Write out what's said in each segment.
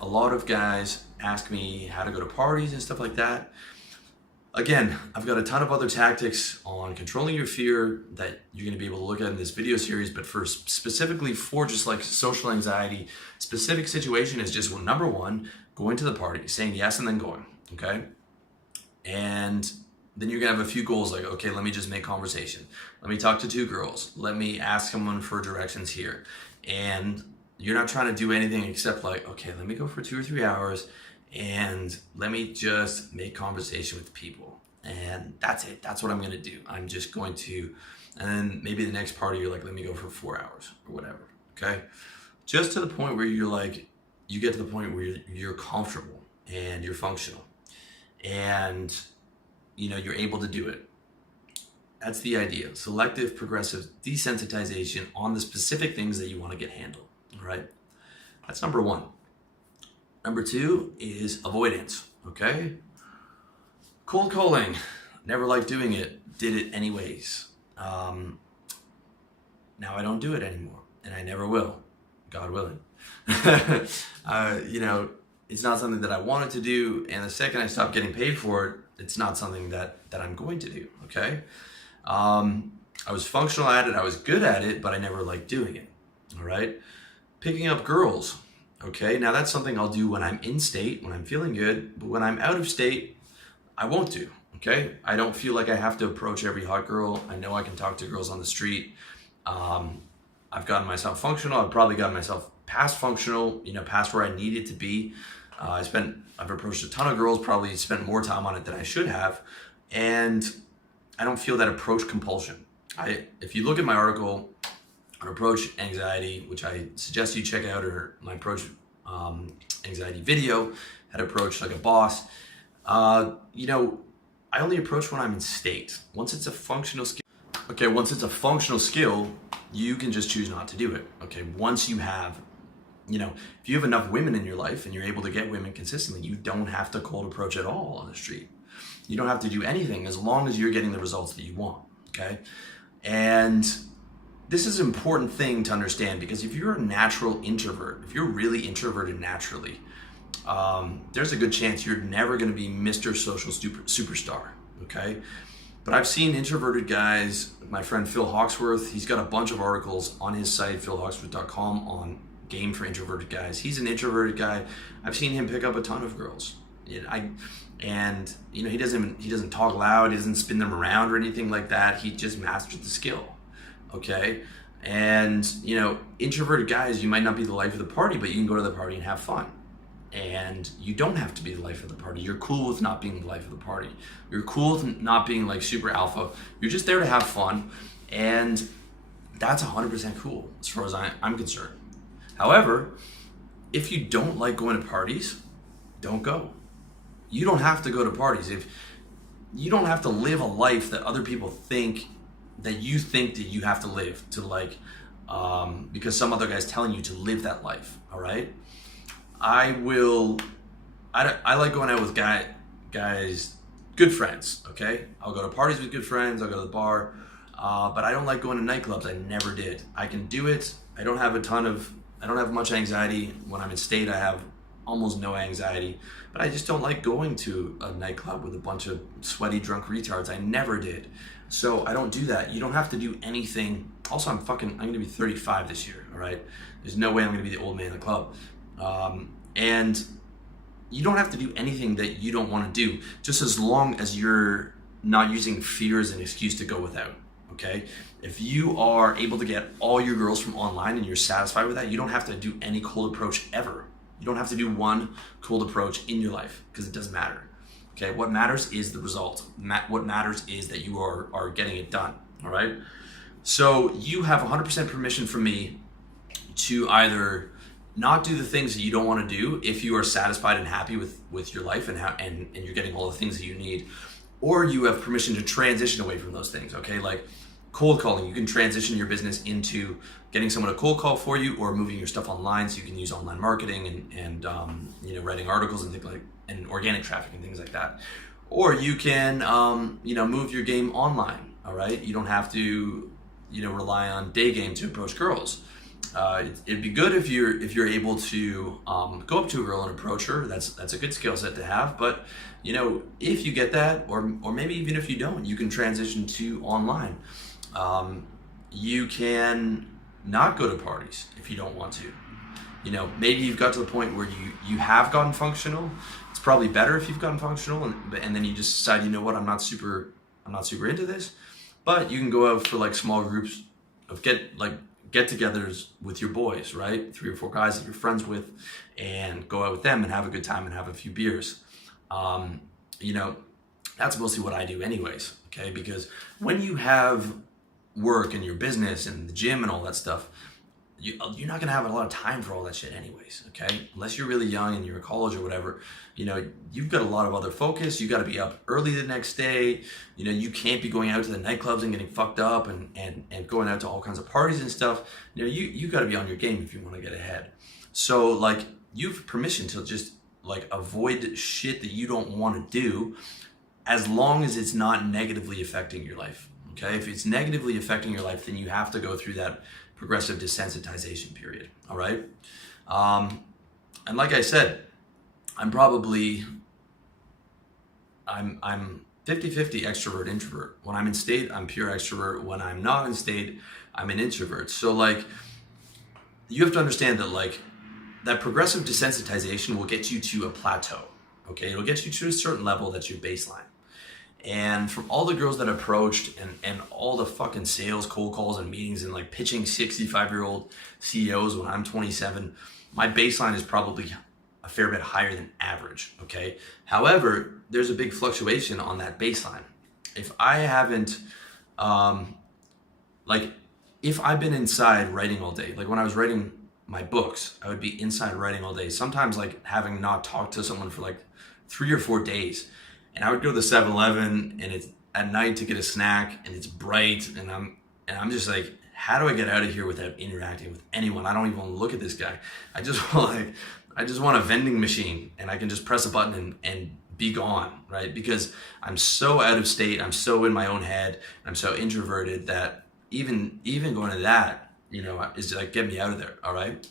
A lot of guys ask me how to go to parties and stuff like that. Again, I've got a ton of other tactics on controlling your fear that you're gonna be able to look at in this video series, but for specifically for just like social anxiety, specific situation is just number one, going to the party, saying yes and then going, okay? And then you're gonna have a few goals like, okay, let me just make conversation. Let me talk to two girls. Let me ask someone for directions here. And you're not trying to do anything except like, okay, let me go for 2 or 3 hours and let me just make conversation with people. And that's it. That's what I'm gonna do. I'm just going to, and then maybe the next party you're like, let me go for 4 hours or whatever, okay? Just to the point where you're like, you get to the point where you're comfortable and you're functional and you're able to do it. That's the idea. Selective progressive desensitization on the specific things that you want to get handled, all right? That's number one. Number two is avoidance, okay? Cold calling, never liked doing it, did it anyways. Now I don't do it anymore, and I never will, God willing. It's not something that I wanted to do, and the second I stop getting paid for it, it's not something that I'm going to do, okay? I was functional at it, I was good at it, but I never liked doing it, all right? Picking up girls, okay? Now that's something I'll do when I'm in state, when I'm feeling good, but when I'm out of state, I won't do, okay? I don't feel like I have to approach every hot girl. I know I can talk to girls on the street. I've gotten myself functional. I've probably gotten myself past functional, past where I needed to be. I've approached a ton of girls, probably spent more time on it than I should have. And I don't feel that approach compulsion. If you look at my article on approach anxiety, which I suggest you check out, or my approach anxiety video, how to approach like a boss, I only approach when I'm in state. Once it's a functional skill, you can just choose not to do it. Okay, once you have, if you have enough women in your life and you're able to get women consistently, you don't have to cold approach at all on the street. You don't have to do anything as long as you're getting the results that you want, okay? And this is an important thing to understand, because if you're a natural introvert, if you're really introverted naturally, there's a good chance you're never gonna be Mr. Social Superstar, okay? But I've seen introverted guys, my friend Phil Hawksworth, he's got a bunch of articles on his site, philhawksworth.com, on game for introverted guys. He's an introverted guy. I've seen him pick up a ton of girls. He doesn't talk loud, he doesn't spin them around or anything like that. He just mastered the skill, okay? And, introverted guys, you might not be the life of the party, but you can go to the party and have fun. And you don't have to be the life of the party. You're cool with not being the life of the party. You're cool with not being like super alpha. You're just there to have fun. And that's 100% cool as far as I'm concerned. However, if you don't like going to parties, don't go. You don't have to go to parties. If you don't have to live a life that other people think that you have to live to because some other guy's telling you to live that life, all right? I like going out with guys, good friends, okay? I'll go to parties with good friends, I'll go to the bar, but I don't like going to nightclubs. I never did. I can do it. I don't have much anxiety. When I'm in state, I have almost no anxiety, but I just don't like going to a nightclub with a bunch of sweaty, drunk retards. I never did. So I don't do that. You don't have to do anything. Also, I'm gonna be 35 this year, all right? There's no way I'm gonna be the old man in the club. And you don't have to do anything that you don't want to do, just as long as you're not using fear as an excuse to go without, okay? If you are able to get all your girls from online and you're satisfied with that, you don't have to do any cold approach ever. You don't have to do one cold approach in your life, because it doesn't matter, okay? What matters is the result. What matters is that you are getting it done, all right? So you have 100% permission from me to either not do the things that you don't want to do if you are satisfied and happy with your life and you're getting all the things that you need, or you have permission to transition away from those things, okay? Like cold calling, you can transition your business into getting someone to cold call for you, or moving your stuff online so you can use online marketing and writing articles and things like, and organic traffic and things like that. Or you can move your game online, all right? You don't have to rely on day game to approach girls. It'd be good if you're able to go up to a girl and approach her. That's a good skill set to have. But if you get that, or maybe even if you don't, you can transition to online. You can not go to parties if you don't want to. Maybe you've got to the point where you have gotten functional. It's probably better if you've gotten functional, and then you just decide, what, I'm not super into this. But you can go out for like small groups of get-togethers with your boys, right? 3 or 4 guys that you're friends with, and go out with them and have a good time and have a few beers. That's mostly what I do anyways, okay? Because when you have work and your business and the gym and all that stuff, you're not gonna have a lot of time for all that shit anyways, okay? Unless you're really young and you're in college or whatever, you've got a lot of other focus. You gotta be up early the next day. You can't be going out to the nightclubs and getting fucked up and going out to all kinds of parties and stuff. You gotta be on your game if you wanna get ahead. So like, you've permission to just like avoid shit that you don't wanna do, as long as it's not negatively affecting your life, okay? If it's negatively affecting your life, then you have to go through that progressive desensitization period, all right? And like I said, I'm 50-50 extrovert introvert. When I'm in state, I'm pure extrovert. When I'm not in state, I'm an introvert. So like, you have to understand that like, that progressive desensitization will get you to a plateau, okay? It'll get you to a certain level. That's your baseline. And from all the girls that approached and all the fucking sales, cold calls and meetings and like pitching 65-year-old CEOs when I'm 27, my baseline is probably a fair bit higher than average, okay? However, there's a big fluctuation on that baseline. If I haven't, if I've been inside writing all day, like when I was writing my books, I would be inside writing all day. Sometimes like having not talked to someone for like 3 or 4 days. And I would go to the 7-Eleven and it's at night to get a snack and it's bright and I'm just like, how do I get out of here without interacting with anyone? I don't even want to look at this guy. I just want a vending machine and I can just press a button and be gone, right? Because I'm so out of state, I'm so in my own head, I'm so introverted that even going to that, is like, get me out of there, all right?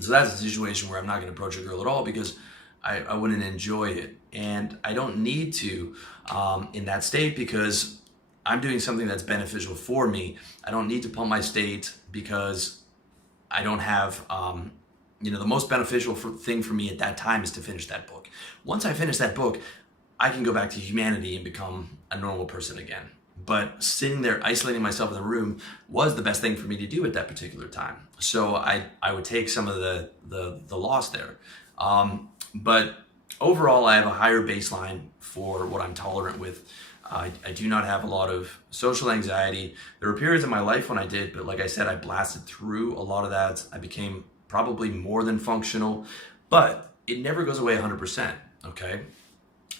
So that's a situation where I'm not gonna approach a girl at all because I wouldn't enjoy it. And I don't need to in that state because I'm doing something that's beneficial for me. I don't need to pump my state because I don't have, the most beneficial thing for me at that time is to finish that book. Once I finish that book, I can go back to humanity and become a normal person again. But sitting there, isolating myself in the room was the best thing for me to do at that particular time. So I would take some of the loss there. But overall, I have a higher baseline for what I'm tolerant with. I do not have a lot of social anxiety. There were periods in my life when I did, but like I said, I blasted through a lot of that. I became probably more than functional, but it never goes away 100%, okay?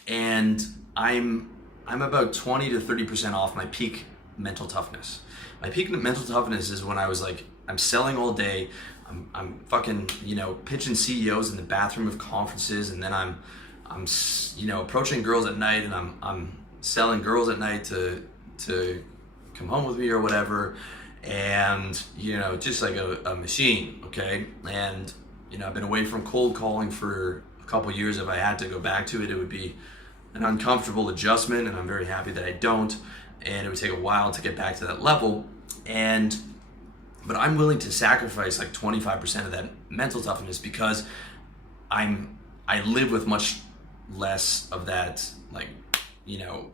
And I'm about 20 to 30% off my peak mental toughness. My peak mental toughness is when I was like, I'm selling all day, I'm fucking, pitching CEOs in the bathroom of conferences, and then I'm approaching girls at night, and I'm selling girls at night to come home with me or whatever, and just like a machine, okay? And I've been away from cold calling for a couple years. If I had to go back to it, it would be an uncomfortable adjustment, and I'm very happy that I don't. And it would take a while to get back to that level, but I'm willing to sacrifice like 25% of that mental toughness because I live with much less of that, like,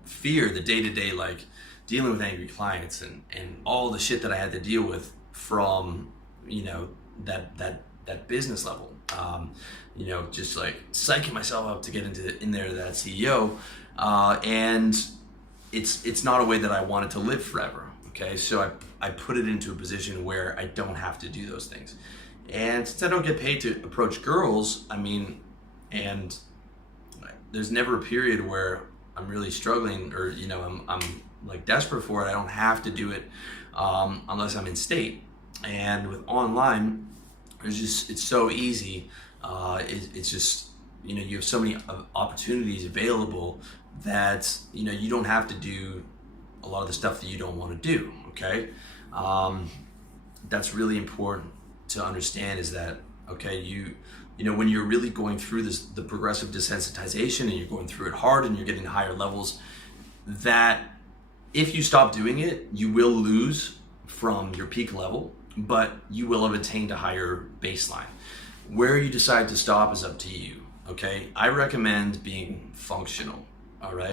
fear, the day-to-day, like dealing with angry clients and all the shit that I had to deal with from, that business level. Just like psyching myself up to get in there to that CEO. And it's not a way that I wanted to live forever. Okay, so I put it into a position where I don't have to do those things. And since I don't get paid to approach girls, and there's never a period where I'm really struggling or, I'm like desperate for it. I don't have to do it unless I'm in state. And with online, it's so easy. It's just, you have so many opportunities available that, you don't have to do a lot of the stuff that you don't want to do, okay? That's really important. to understand is that, okay, you know, when you're really going through this, the progressive desensitization, and you're going through it hard and you're getting to higher levels, that if you stop doing it, you will lose from your peak level, but you will have attained a higher baseline. Where you decide to stop is up to you, okay? I recommend being functional, all right?